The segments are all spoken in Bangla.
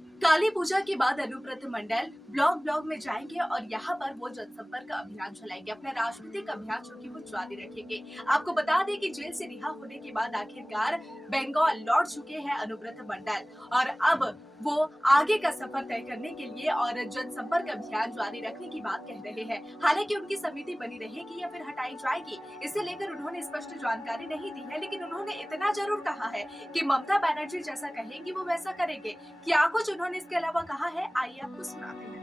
काली पूजा के बाद अनुव्रत मंडल ब्लॉग में जाएंगे और यहाँ पर वो जनसंपर्क अभियान चलाएंगे, अपना राजनीतिक अभियान जो कि वो जारी रखेंगे। आपको बता दें कि जेल से रिहा होने के बाद आखिरकार बंगाल लौट चुके हैं अनुव्रत मंडल और अब वो आगे का सफर तय करने के लिए और जनसंपर्क अभियान जारी रखने की बात कह रहे हैं। हालांकि उनकी समिति बनी रहेगी या फिर हटाई जाएगी, इसे लेकर उन्होंने स्पष्ट जानकारी नहीं दी है, लेकिन उन्होंने इतना जरूर कहा है कि ममता बनर्जी जैसा कहेंगी वो वैसा करेंगे। क्या कुछ उन्होंने इसके अलावा कहा है, आइए आपको सुनाते हैं।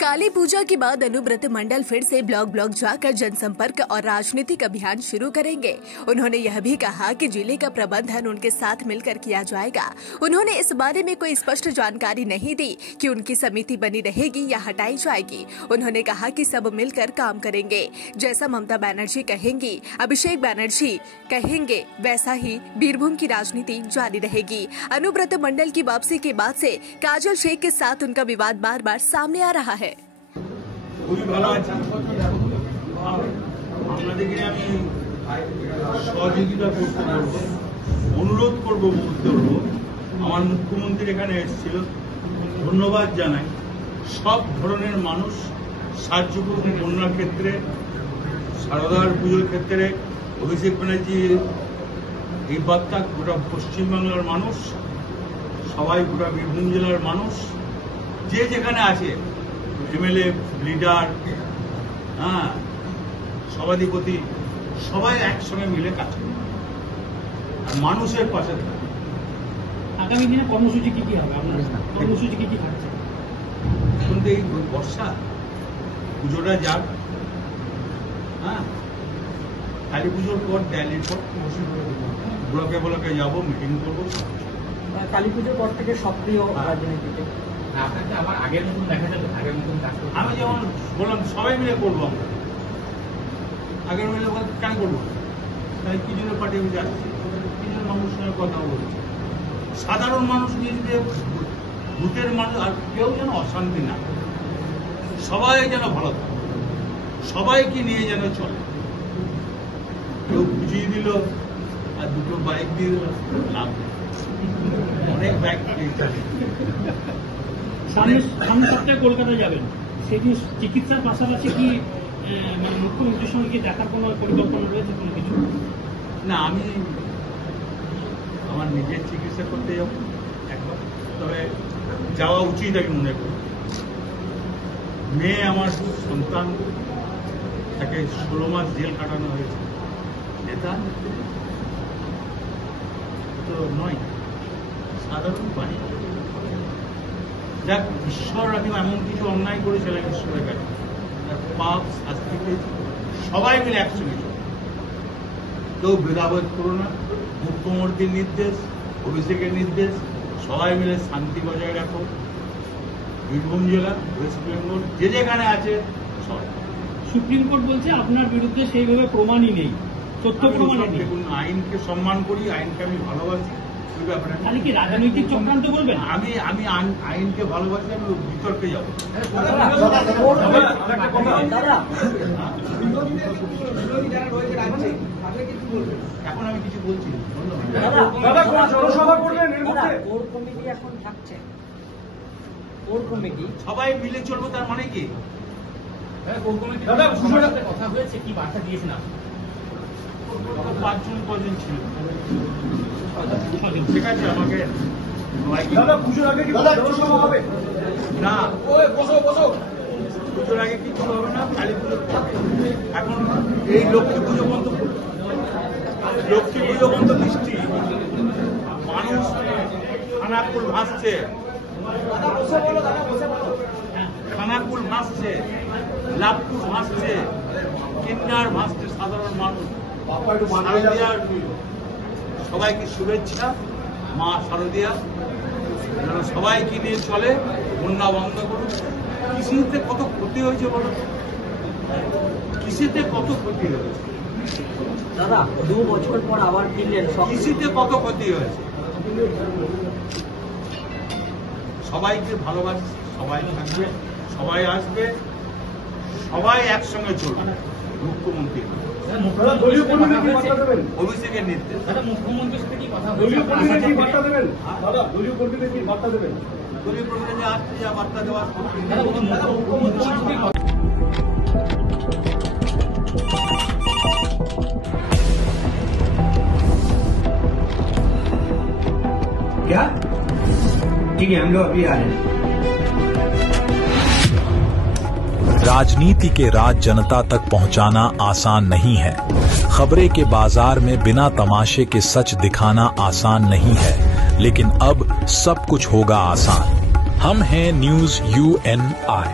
काली पूजा के बाद अनुव्रत मंडल फिर से ब्लॉग जाकर जनसंपर्क और राजनीतिक अभियान शुरू करेंगे। उन्होंने यह भी कहा कि जिले का प्रबंधन उनके साथ मिलकर किया जाएगा। उन्होंने इस बारे में कोई स्पष्ट जानकारी नहीं दी कि उनकी समिति बनी रहेगी या हटाई जाएगी। उन्होंने कहा कि सब मिलकर काम करेंगे, जैसा ममता बनर्जी कहेंगी, अभिषेक बनर्जी कहेंगे, वैसा ही बीरभूम की राजनीति जारी रहेगी। अनुव्रत मंडल की वापसी के बाद से काजल शेख के साथ उनका विवाद बार बार सामने आ रहा है। খুবই ভালো আছি। আপনাদেরকে আমি সহযোগিতা করতে বলবো, অনুরোধ করবো, বলতে বলবো আমার মুখ্যমন্ত্রী এখানে এসেছিল, ধন্যবাদ জানাই। সব ধরনের মানুষ সাহায্য করুন, বন্যার ক্ষেত্রে, সারদার পুজোর ক্ষেত্রে। অভিষেক ব্যানার্জি এই বার্তা গোটা পশ্চিমবাংলার মানুষ, সবাই গোটা বীরভূম জেলার মানুষ যে যেখানে আছে, এমএলএ, লিডার, সভাধিপতি, সবাই একসঙ্গে মিলে কাজ করে মানুষের পাশে থাকে। আগামী দিনে কর্মসূচি কি হবে? আপনার কর্মসূচি কি থাকছে? এখন তো এই বর্ষা, পুজোটা যাক, কালী পুজোর পর দিল্লির পর ব্লকে যাবো, মিটিং করবো। কালী পুজোর পর থেকে সক্রিয় রাজনীতিতে আপনাকে আবার আগের মতন দেখা যাবে? আগের মতন আমি যেমন বললাম সবাই মিলে করবো, আমরা আগের মিলে কেন করবো? তাই কি জন্য পার্টি আমি যাচ্ছি, কি জন্য মানুষের সঙ্গে কথা বলছি। সাধারণ মানুষ নিয়ে ভূতের মানুষ আর কেউ যেন অশান্তি না, সবাই যেন ভালো থাকে, সবাইকে নিয়ে যেন চলে। কেউ বুঝিয়ে দিল আর দুটো বাইক দিয়ে দিল, লাভ নেই, অনেক বাইক সামনের সপ্তাহে কলকাতা যাবেন, সেদিন চিকিৎসার পাশাপাশি কি মানে মুখ্যমন্ত্রীর সঙ্গে কি দেখার কোনো পরিকল্পনা রয়েছে? কোনো কিছু না, আমি আমার নিজের চিকিৎসা করতে যাব একবার, তবে যাওয়া উচিত আমি মনে করি। মেয়ে আমার সন্তান, তাকে 16 মাস জেল কাটানো হয়েছে, নেতা তো নয়, সাধারণ বাড়ি। যাক, ঈশ্বর রাখেন, এমন কিছু অন্যায় করেছিলেন ঈশ্বরের কাছে, পাপ শাস্তি পেয়েছে, সবাই মিলে একসঙ্গে চলে। কেউ ভেদাভেদ করো না, মুখ্যমন্ত্রীর নির্দেশ, অভিষেকের নির্দেশ, সবাই মিলে শান্তি বজায় রাখো। বীরভূম জেলা, ওয়েস্ট বেঙ্গল যে যেখানে আছে সব। সুপ্রিম কোর্ট বলছে আপনার বিরুদ্ধে সেইভাবে প্রমাণই নেই, তথ্য প্রমাণ। দেখুন, আইনকে সম্মান করি, আইনকে আমি ভালোবাসি। তাহলে কি রাজনৈতিক চক্রান্ত করবেন? আমি আইনকে ভালোবাসি, আমি বিতর্কে যাবো। এখন আমি কিছু বলছি, সবাই মিলে চলবো, তার মানে কি? কথা হয়েছে, কি বার্তা দিয়েছেন আপনি? 5 জন ছিল, ঠিক আছে। আমাকে পুজোর আগে না, পুজোর আগে কিছু হবে না, কালী পুজো। এখন এই লক্ষ্মী পুজো পর্যন্ত বৃষ্টি, মানুষ খানাকুল ভাসছে, খানাকুল ভাসছে, লাভপুর ভাসছে, কিন্নার ভাসছে, সাধারণ মানুষ। সবাইকে শুভেচ্ছা, মা শারদিয়া যেন সবাইকে নিয়ে চলে, বন্যা বন্ধ করুন। কৃষিতে কত ক্ষতি হয়েছে বলো, কৃষিতে কত ক্ষতি হয়েছে দাদা? 2 বছর পর আবার ফিরলেন, কৃষিতে কত ক্ষতি হয়েছে। সবাইকে ভালোবাসি, সবাই থাকবে, সবাই আসবে, সবাই একসঙ্গে চলবে। মুখ্যমন্ত্রী অভিষেকের নির্দেশ। মুখ্যমন্ত্রীর সাথে কি কথা দলীয় কর্মীদের কি বার্তা দেবেন? দাদা, দলীয় কর্মীদের কি বার্তা দেবেন? গরিব প্রবীণে যে আসছে যা বার্তা দেওয়ার क्या ठीक है, हम लोग अभी आ रहे हैं। राजनीति के राज जनता तक पहुंचाना आसान नहीं है। खबरें के बाजार में बिना तमाशे के सच दिखाना आसान नहीं है, लेकिन अब सब कुछ होगा आसान। हम हैं न्यूज़ UNI।